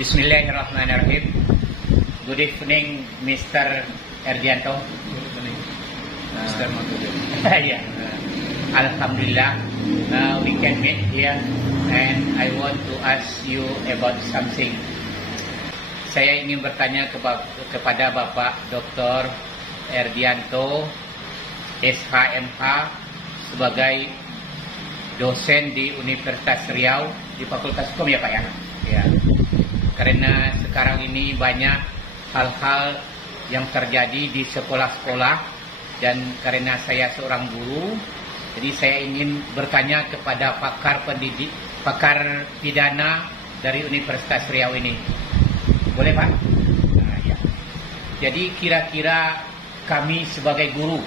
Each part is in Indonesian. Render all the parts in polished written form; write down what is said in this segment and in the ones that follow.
Bismillahirrahmanirrahim. Good evening, Mr. Erdianto. Good evening, Mr. Makudu. Yeah. Alhamdulillah, we can meet here, and I want to ask you about something. Saya ingin bertanya kepada Bapak Dr. Erdianto, SHMH, sebagai dosen di Universitas Riau di Fakultas Hukum, ya Pak ya? Ya. Karena sekarang ini banyak hal-hal yang terjadi di sekolah-sekolah, dan karena saya seorang guru, jadi saya ingin bertanya kepada pakar pidana dari Universitas Riau ini. Boleh Pak? Nah, ya. Jadi kira-kira kami sebagai guru,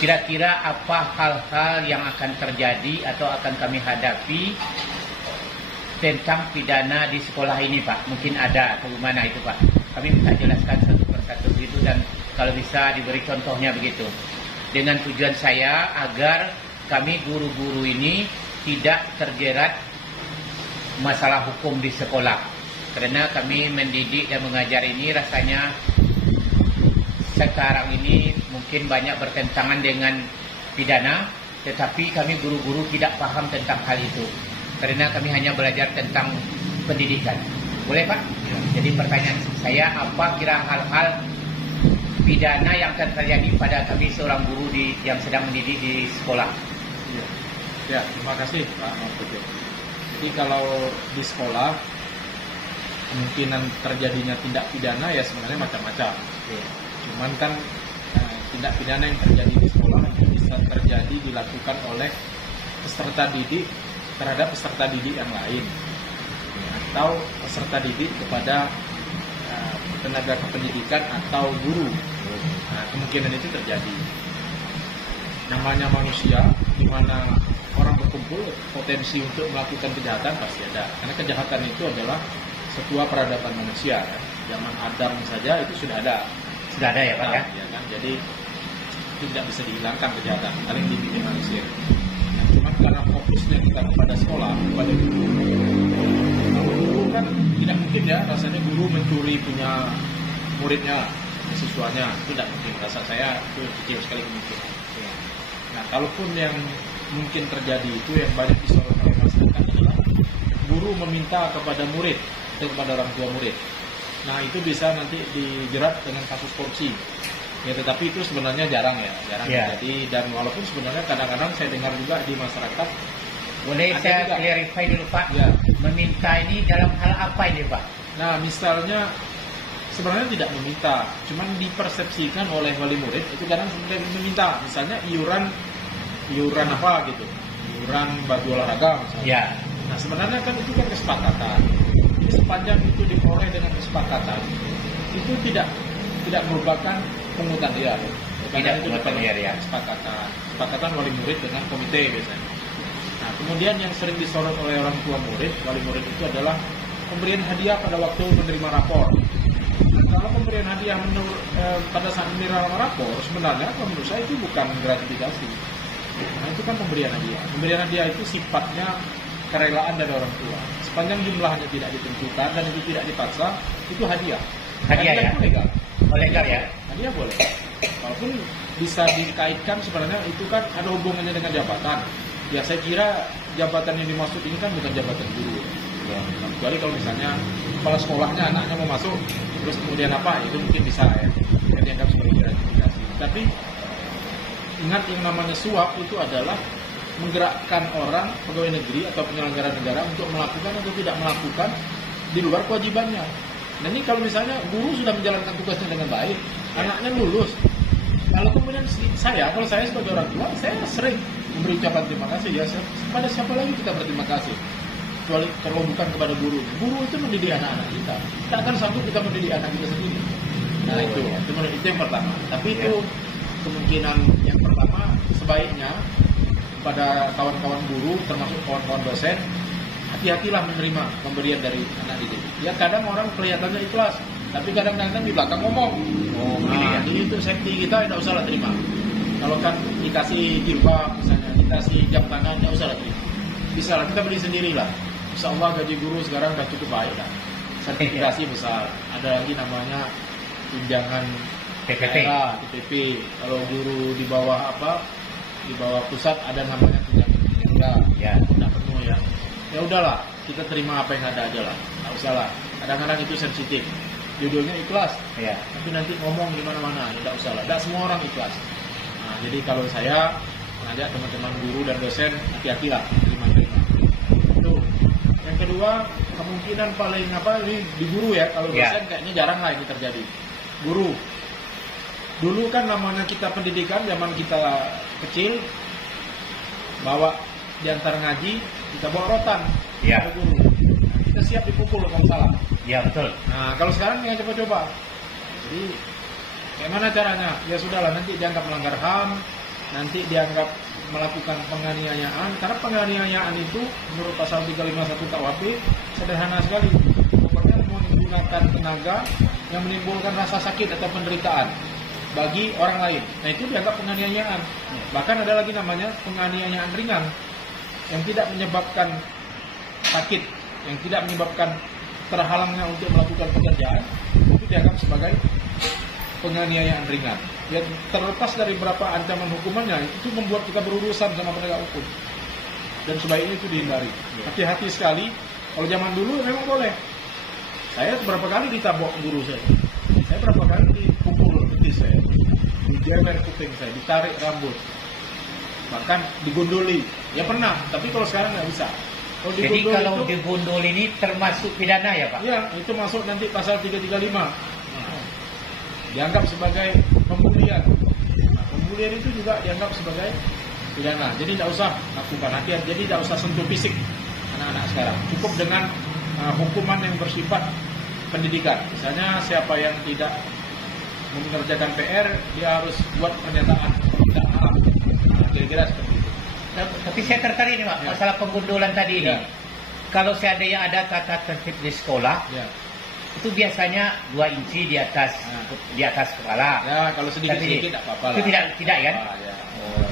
kira-kira apa hal-hal yang akan terjadi atau akan kami hadapi tentang pidana di sekolah ini Pak? Mungkin ada atau gimana itu Pak? Kami bisa jelaskan satu persatu begitu, dan kalau bisa diberi contohnya begitu. Dengan tujuan saya agar kami guru-guru ini tidak terjerat masalah hukum di sekolah. Karena kami mendidik dan mengajar ini rasanya sekarang ini mungkin banyak bertentangan dengan pidana, tetapi kami guru-guru tidak paham tentang hal itu. Karena kami hanya belajar tentang pendidikan. Boleh Pak? Ya. Jadi pertanyaan saya, apa kira hal-hal pidana yang akan terjadi pada kami seorang guru yang sedang mendidik di sekolah? Ya, terima kasih Pak Makudu. Jadi kalau di sekolah kemungkinan terjadinya tindak pidana ya sebenarnya macam-macam. Ya. Cuman kan tindak pidana yang terjadi di sekolah itu bisa terjadi dilakukan oleh peserta didik terhadap peserta didik yang lain, atau peserta didik kepada tenaga kependidikan atau guru. Nah, kemungkinan itu terjadi. Namanya manusia, di mana orang berkumpul, potensi untuk melakukan kejahatan pasti ada. Karena kejahatan itu adalah sebuah peradaban manusia. Zaman Adam saja itu sudah ada. Sudah ada ya Pak ya? Ya kan? Jadi tidak bisa dihilangkan kejahatan, paling dibikin manusia. Cuma karena fokusnya kita kepada sekolah, kepada guru kan tidak mungkin ya, rasanya guru mencuri punya muridnya, siswanya, tidak mungkin. Rasa saya itu kecil sekali kemungkinan. Nah, kalaupun yang mungkin terjadi itu yang banyak disorot oleh masyarakat adalah guru meminta kepada murid atau kepada orang tua murid. Nah, itu bisa nanti dijerat dengan kasus korupsi. Ya, tetapi itu sebenarnya jarang terjadi, dan walaupun sebenarnya kadang-kadang saya dengar juga di masyarakat. Boleh saya clarify dulu Pak? Ya. Meminta ini dalam hal apa ini Pak? Nah, misalnya sebenarnya tidak meminta, cuman dipersepsikan oleh wali murid itu kadang sebenarnya meminta, misalnya iuran apa gitu, iuran bagi olahraga misalnya. Ya. Nah, sebenarnya kan itu kan kesepakatan. Jadi sepanjang itu diperoleh dengan kesepakatan, itu tidak merupakan pungutan liar. Tidak pungutan liar ya. Kesepakatan wali murid dengan komite biasanya. Nah, kemudian yang sering disorot oleh orang tua murid, wali murid itu adalah pemberian hadiah pada waktu menerima rapor. Nah, kalau pemberian hadiah pada saat menerima rapor, sebenarnya menurut saya itu bukan gratifikasi. Nah, itu kan pemberian hadiah. Pemberian hadiah itu sifatnya kerelaan dari orang tua. Sepanjang jumlahnya tidak ditentukan dan itu tidak dipaksa, itu hadiah. Hadiah ya? Itu legal. Legal ya? Hadiah boleh. Walaupun bisa dikaitkan sebenarnya itu kan ada hubungannya dengan jabatan. Ya, saya kira jabatan yang dimaksud ini kan bukan jabatan guru. Ya, kecuali kalau misalnya kepala sekolahnya anaknya mau masuk, terus kemudian apa, itu mungkin bisa ya, dianggap sebagai gratifikasi. Tapi ingat, yang namanya suap itu adalah menggerakkan orang, pegawai negeri atau penyelenggara negara untuk melakukan atau tidak melakukan di luar kewajibannya. Nah, ini kalau misalnya guru sudah menjalankan tugasnya dengan baik, anaknya lulus. Kalau kemudian kalau saya sebagai orang tua, saya sering memberi ucapan terima kasih. Ya, kepada siapa lagi kita berterima kasih? Kecuali kalau bukan kepada guru. Guru itu mendidik anak-anak kita. Kita akan sanggup kita mendidik anak kita sendiri. Nah, itu yang pertama. Tapi itu kemungkinan yang pertama, sebaiknya pada kawan-kawan guru, termasuk kawan-kawan dosen, hati-hatilah menerima pemberian dari anak didik. Ya, kadang orang kelihatannya ikhlas, tapi kadang-kadang di belakang ngomong. Nah, jadi itu safety kita tidak usah terima. Kalau kan dikasih jilbab misalnya, dikasih jam tangan, tidak usah terima. Bisa lah, kita beli sendirilah. Insya Allah gaji guru sekarang udah cukup baik lah. Sertifikasi besar. Ada lagi namanya tunjangan PPP. daerah, PPP. Kalau guru di bawah di bawah pusat ada namanya tunjangan kinerja. Ya. Udah penuh ya. Ya udahlah, kita terima apa yang ada aja lah. Nggak usah lah. Kadang-kadang itu sensitif. Judulnya ikhlas, Ya. tapi nanti ngomong di mana-mana, tidak usah lah. Tidak semua orang ikhlas. Nah, jadi kalau saya mengajak teman-teman guru dan dosen, hati-hatilah terima-terima. Itu. Yang kedua, kemungkinan paling ini di guru ya. Kalau Ya. dosen kayaknya jarang lah ini terjadi. Guru. Dulu kan namanya kita pendidikan zaman kita kecil, bawa diantar ngaji, kita bawa rotan. Ya. Ada guru. Nah, kita siap dipukul kalau salah. Ya, betul. Nah, kalau sekarang ya coba-coba. Jadi, kayak mana caranya? Ya sudahlah, nanti dianggap melanggar HAM, nanti dianggap melakukan penganiayaan. Karena penganiayaan itu menurut pasal 351 KUHP sederhana sekali. Pokoknya menggunakan tenaga yang menimbulkan rasa sakit atau penderitaan bagi orang lain. Nah, itu dianggap penganiayaan. Bahkan ada lagi namanya penganiayaan ringan yang tidak menyebabkan sakit, yang tidak menyebabkan terhalangnya untuk melakukan pekerjaan, itu dianggap sebagai penganiayaan ringan. Ya, terlepas dari berapa ancaman hukumannya, itu membuat kita berurusan sama penegak hukum. Dan sebaiknya itu dihindari. Hati-hati sekali. Kalau zaman dulu memang boleh. Saya berapa kali ditabok guru saya. Saya berapa kali dipukul betis saya. Dijewer kuping saya, ditarik rambut. Bahkan digondoli. Ya pernah, tapi kalau sekarang nggak bisa. Jadi kalau digundul ini termasuk pidana ya, Pak? Ya, itu masuk nanti pasal 335. Dianggap sebagai pembulian. Nah, pembulian itu juga dianggap sebagai pidana. Jadi tidak usah lakukan hati-hati. Jadi tidak usah sentuh fisik anak-anak sekarang. Cukup dengan hukuman yang bersifat pendidikan. Misalnya siapa yang tidak mengerjakan PR, dia harus buat pernyataan permintaan maaf. Nah, kira-kira seperti itu. Tapi saya tertarik nih, Pak, Ya. masalah penggundulan tadi ini. Ya. Kalau seandainya ada tata tertib di sekolah, Ya. itu biasanya 2 inci di atas kepala. Ya, kalau sedikit-sedikit Tapi tidak apa-apa itu lah. tidak kan? Ya.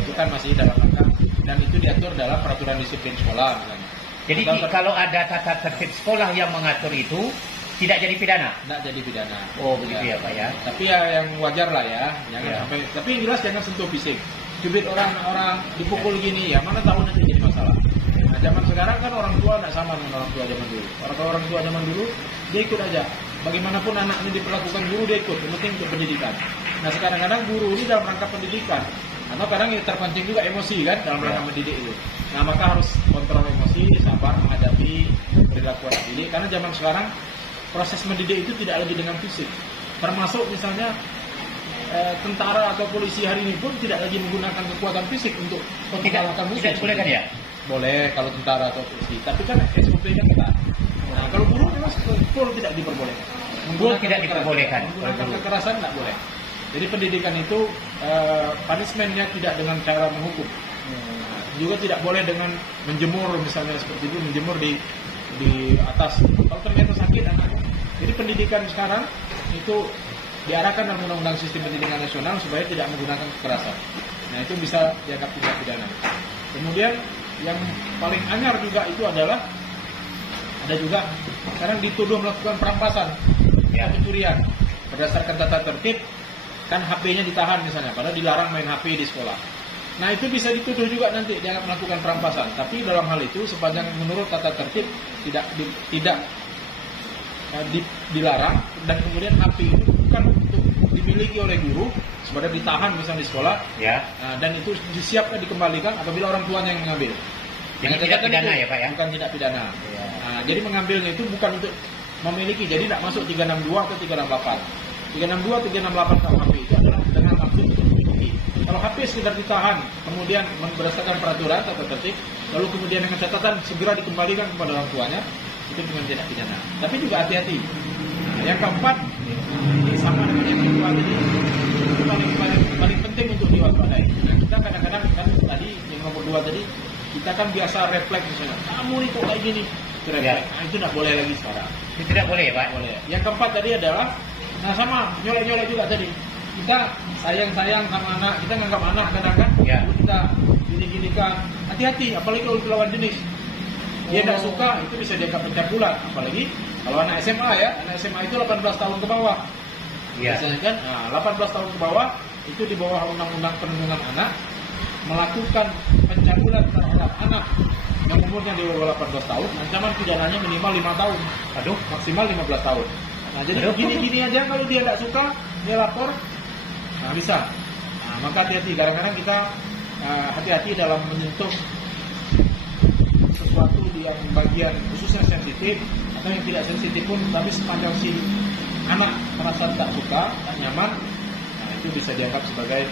Itu kan masih dalam rangka dan itu diatur dalam peraturan disiplin sekolah misalnya. Jadi kalau ada tata tertib sekolah yang mengatur itu tidak jadi pidana. tidak jadi pidana. Oh, begitu ya, Pak ya. Tapi ya yang wajar lah ya, jangan Ya. sampai. Tapi yang jelas jangan sentuh fisik. Cubit orang dipukul gini ya, mana tahu nanti jadi masalah. Nah, zaman sekarang kan orang tua tidak sama dengan orang tua zaman dulu. Kalau orang tua zaman dulu dia ikut aja. Bagaimanapun anaknya diperlakukan guru dia ikut, yang penting untuk pendidikan. Nah sekarang kadang guru ini dalam rangka pendidikan, atau kadang terpancing juga emosi kan dalam rangka mendidik itu. Nah maka harus kontrol emosi, sabar menghadapi perilaku anak didik. Karena zaman sekarang proses mendidik itu tidak lagi dengan fisik. Termasuk misalnya tentara atau polisi hari ini pun tidak lagi menggunakan kekuatan fisik untuk mengalahkan musuh. Tidak boleh kan ya? Boleh kalau tentara atau polisi, tapi kan SOP-nya kita. Nah, kalau guru memang full tidak diperbolehkan. Full tidak diperbolehkan. Menggunakan kekerasan tidak boleh. Jadi pendidikan itu punishment-nya tidak dengan cara menghukum. Nah, juga tidak boleh dengan menjemur misalnya seperti itu, menjemur di atas. Kalau ternyata sakit anaknya. Jadi pendidikan sekarang itu diarahkan dalam Undang-Undang Sistem Pendidikan Nasional supaya tidak menggunakan kekerasan. Nah itu bisa dianggap tindak pidana. Kemudian yang paling anyar juga itu adalah ada juga sekarang dituduh melakukan perampasan atau pencurian berdasarkan tata tertib, kan HP-nya ditahan misalnya, padahal dilarang main HP di sekolah. Nah itu bisa dituduh juga nanti dianggap melakukan perampasan. Tapi dalam hal itu sepanjang menurut tata tertib tidak dilarang, dan kemudian HP itu bukan untuk dimiliki oleh guru sebenarnya ditahan misalnya di sekolah Ya. dan itu disiapkan dikembalikan apabila orang tuanya yang mengambil. Jadi Nah, tidak kan pidana itu ya, Pak ya? bukan tidak pidana. Ya. Nah, jadi mengambilnya itu bukan untuk memiliki, jadi tidak masuk 362 atau 368. 362 atau 368 KUHP itu adalah dengan maksud untuk memiliki. Kalau HP sekedar ditahan kemudian berdasarkan peraturan tata tertib lalu kemudian dengan catatan segera dikembalikan kepada orang tuanya, itu dengan tidak pidana. Tapi juga hati-hati. Nah, yang keempat, ini sama dengan yang kedua tadi, itu paling penting untuk diwaspadai. Nah, kita kadang-kadang kan tadi yang nomor 2 tadi, kita kan biasa refleks misalnya, kamu itu kayak gini, itu refleks. Ya. Nah, itu tidak boleh lagi sekarang. Itu tidak boleh ya, Pak? Boleh. Yang keempat tadi adalah, nah sama nyolek-nyolek juga tadi. Kita sayang-sayang sama anak, kita nganggap anak kadang-kadang, Ya. kita gini-gini kan, hati-hati, apalagi kalau lawan jenis. dia tidak suka, itu bisa dianggap pencabulan. Apalagi kalau anak SMA ya, anak SMA itu 18 tahun ke bawah. Iya. Biasanya kan, 18 tahun ke bawah itu di bawah Undang-Undang Perlindungan Anak melakukan pencabulan terhadap anak yang umurnya di bawah 18 tahun, ancaman pidananya minimal 5 tahun, Aduh. maksimal 15 tahun. Nah, jadi Aduh. gini-gini aja kalau dia tidak suka, dia lapor, nah bisa. Nah, maka hati-hati, kadang-kadang kita hati-hati dalam menyentuh sesuatu yang bagian khususnya sensitif atau yang tidak sensitif pun, tapi sepanjang si anak merasa tak suka, tak nyaman, nah itu bisa dianggap sebagai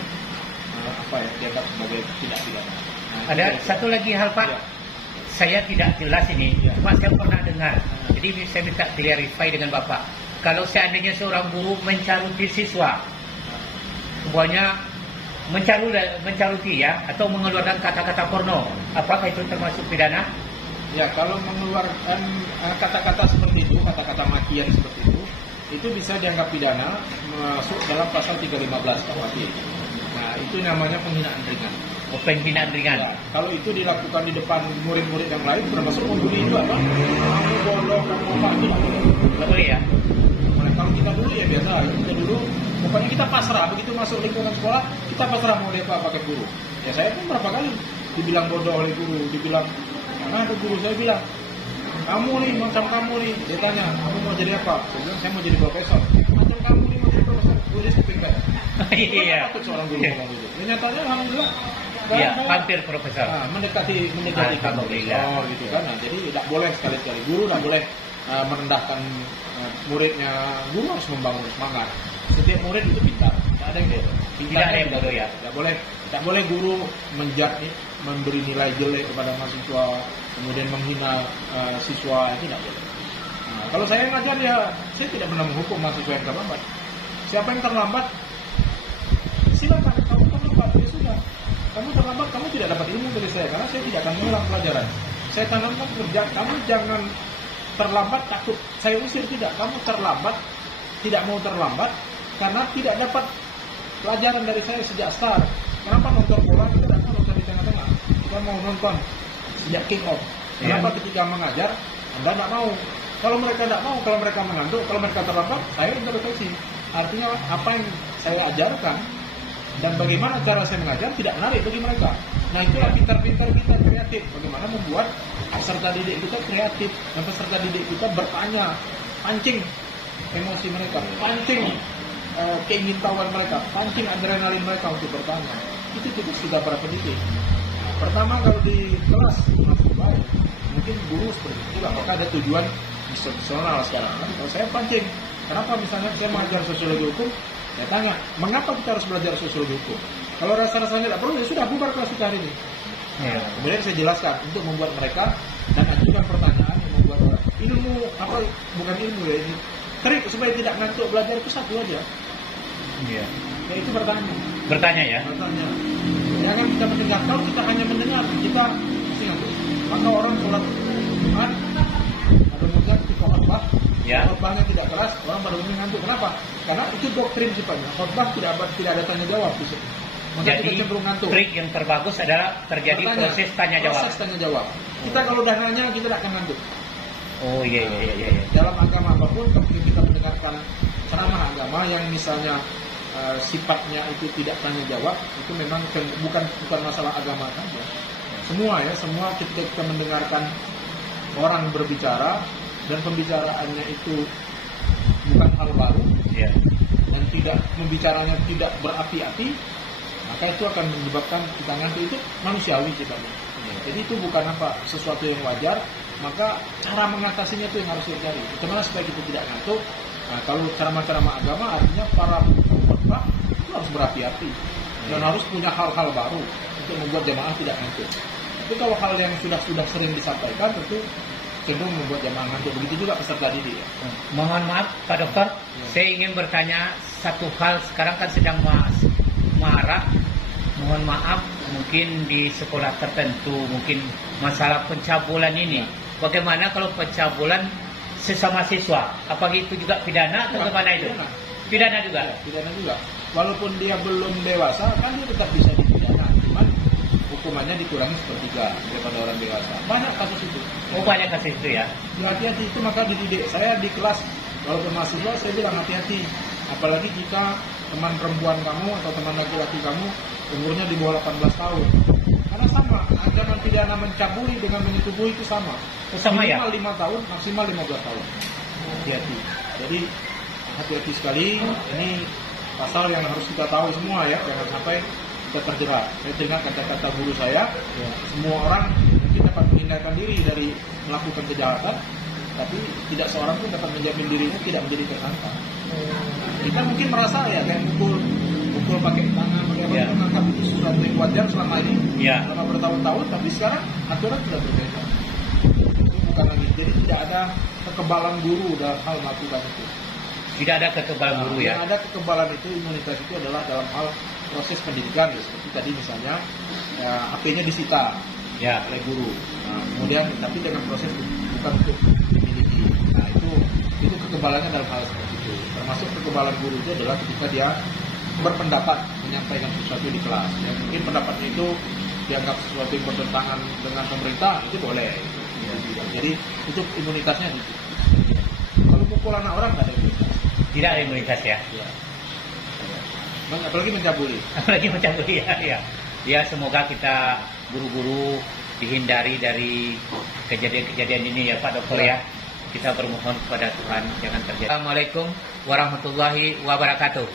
dianggap sebagai tidak pidana. Nah, Ada itu satu lagi hal Pak, Ya. saya tidak jelas ini, Ya. cuma saya pernah dengar. Jadi saya minta clarify dengan Bapak. Kalau seandainya seorang guru mencaruti siswa, semuanya mencaruti ya, atau mengeluarkan kata-kata porno, apakah itu termasuk pidana? Ya, kalau mengeluarkan kata-kata seperti itu, kata-kata makian seperti itu bisa dianggap pidana, masuk dalam pasal 315 KUHP. Nah, itu namanya penghinaan ringan. Penghinaan ringan. Ya, kalau itu dilakukan di depan murid-murid yang lain, termasuk membuli juga, Pak. Kamu bodoh, kamu apa, itu nggak boleh. Nggak boleh ya? Nah, kalau kita dulu ya biasa, kita dulu, pokoknya kita pasrah, begitu masuk lingkungan sekolah, kita pasrah mau lihat apa pakai guru. Ya saya pun berapa kali dibilang bodoh oleh guru, dibilang, karena ada guru saya bilang, kamu nih, macam kamu nih, dia tanya, kamu mau jadi apa? Saya bilang, saya mau jadi profesor. Macam kamu nih mau jadi profesor, tulis kuping saya. Iya. Takut seorang guru ngomong gitu. Ya, nyatanya alhamdulillah. Iya, saya- hampir profesor. mendekati Alhamdulillah. profesor gitu kan. Nah, jadi tidak boleh sekali-sekali guru tidak boleh merendahkan muridnya. Guru harus membangun semangat. Setiap murid itu pintar. Tidak ada yang bodoh. Tidak ada yang bodoh ya. Tidak boleh guru memberi nilai jelek kepada mahasiswa, kemudian menghina siswa, itu tidak boleh. Nah, kalau saya ngajar ya, saya tidak pernah menghukum mahasiswa yang terlambat. Siapa yang terlambat, silakan. Kamu terlambat, ya sudah. Kamu terlambat, kamu tidak dapat ilmu dari saya, karena saya tidak akan mengulang pelajaran. Saya tanamkan kerja, kamu jangan terlambat takut saya usir, tidak. Kamu terlambat, tidak mau terlambat, karena tidak dapat pelajaran dari saya sejak start. Kenapa nonton bola kita datang nonton di tengah-tengah? Kita mau nonton sejak kick off. Kenapa ketika mengajar Anda tidak mau? Kalau mereka tidak mau, kalau mereka mengantuk, kalau mereka terlambat, saya intervensi. Artinya apa yang saya ajarkan dan bagaimana cara saya mengajar tidak menarik bagi mereka. Nah, itulah pintar-pintar kita kreatif. Bagaimana membuat peserta didik kita kreatif dan peserta didik kita bertanya, pancing emosi mereka, pancing keingintahuan mereka, pancing adrenalin mereka untuk bertanya. Itu tugas kita para pendidik. Nah, pertama kalau di kelas masih baik, mungkin guru seperti itu juga. Maka ada tujuan institusional sekarang. Kalau saya pancing, kenapa misalnya saya mengajar sosiologi hukum? Saya tanya, mengapa kita harus belajar sosiologi hukum? Kalau rasa-rasanya tidak perlu, ya sudah bubar kelas kita hari ini. Ya. Kemudian saya jelaskan untuk membuat mereka dan ajukan pertanyaan yang membuat orang ilmu apa bukan ilmu ya ini trik supaya tidak ngantuk belajar itu satu aja, Iya. yaitu bertanya. Bertanya ya. Bertanya. Jangan kita mendengar. Kalau kita hanya mendengar, kita pasti ngantuk. Maka orang sholat Jumat pada umumnya ketika khotbah, Ya. khotbahnya tidak keras, orang pada umumnya ngantuk. Kenapa? Karena itu doktrin sifatnya. Khotbah tidak ada tanya jawab di situ. Maka Jadi kita cenderung ngantuk. trik yang terbagus adalah terjadi Bertanya. proses tanya jawab. Proses tanya jawab. Kita kalau udah nanya, kita tidak akan ngantuk. Oh iya. Dalam agama apapun, ketika kita mendengarkan ceramah agama yang misalnya sifatnya itu tidak tanya jawab, itu memang bukan masalah agama saja. Semua ketika kita mendengarkan orang berbicara dan pembicaraannya itu bukan hal baru Iya. dan pembicaranya tidak berapi-api, maka itu akan menyebabkan kita ngantuk. Itu manusiawi kita. Jadi itu bukan sesuatu yang wajar. Maka cara mengatasinya itu yang harus kita cari. Bagaimana supaya kita tidak ngantuk? Nah, kalau ceramah-ceramah agama artinya para khotbah itu harus berapi-api dan harus punya hal-hal baru untuk membuat jamaah tidak ngantuk. Tapi kalau hal yang sudah sering disampaikan tentu cenderung membuat jamaah ngantuk. Begitu juga peserta didik. Ya. Mohon maaf Pak Dokter, saya ingin bertanya satu hal. Sekarang kan sedang marak, mohon maaf, mungkin di sekolah tertentu, mungkin masalah pencabulan ini. Bagaimana kalau pencabulan sesama siswa? Apakah itu juga pidana atau bagaimana itu? Pidana juga. Ya, pidana juga. Walaupun dia belum dewasa, kan dia tetap bisa dipidana. Cuman hukumannya dikurangi sepertiga daripada orang dewasa. Banyak kasus itu. Oh, banyak kasus itu ya. Ya, hati-hati itu, maka dididik. Saya di kelas walaupun mahasiswa saya bilang hati-hati. Apalagi jika teman perempuan kamu atau teman laki-laki kamu umurnya di bawah 18 tahun. Karena sama, ancaman pidana mencabuli dengan menyetubuhi itu sama. Sama ya? Minimal 5 tahun, maksimal 15 tahun. Hati-hati. Jadi hati-hati sekali. Ini pasal yang harus kita tahu semua ya, jangan sampai kita terjerat. Saya dengar kata-kata guru saya, ya, semua orang mungkin dapat menghindarkan diri dari melakukan kejahatan, tapi tidak seorang pun dapat menjamin dirinya tidak menjadi tersangka. Kita mungkin merasa ya kayak mukul pakai tangan, bagaimana menganggap itu sesuatu yang wajar selama ini, selama bertahun-tahun, tapi sekarang aturan sudah berbeda. Itu bukan lagi. Jadi tidak ada kekebalan guru dalam hal melakukan itu. Tidak ada kekebalan guru ya. Yang ada kekebalan itu, imunitas itu adalah dalam hal proses pendidikan, ya. Seperti tadi misalnya HP-nya disita oleh guru. Nah, kemudian tapi dengan proses bukan untuk dimiliki. Nah itu kekebalannya dalam hal seperti itu. Termasuk kekebalan guru itu adalah ketika dia berpendapat menyampaikan sesuatu di kelas. Yang mungkin pendapatnya itu dianggap sesuatu yang bertentangan dengan pemerintah, itu boleh. Jadi itu imunitasnya gitu. Kalau pukul anak orang nggak ada imunitas. Tidak ada imunitas ya. Apalagi mencabuli. Apalagi mencabuli ya. Ya, semoga kita guru-guru dihindari dari kejadian-kejadian ini ya Pak Dokter ya. Kita bermohon kepada Tuhan jangan terjadi. Assalamualaikum warahmatullahi wabarakatuh.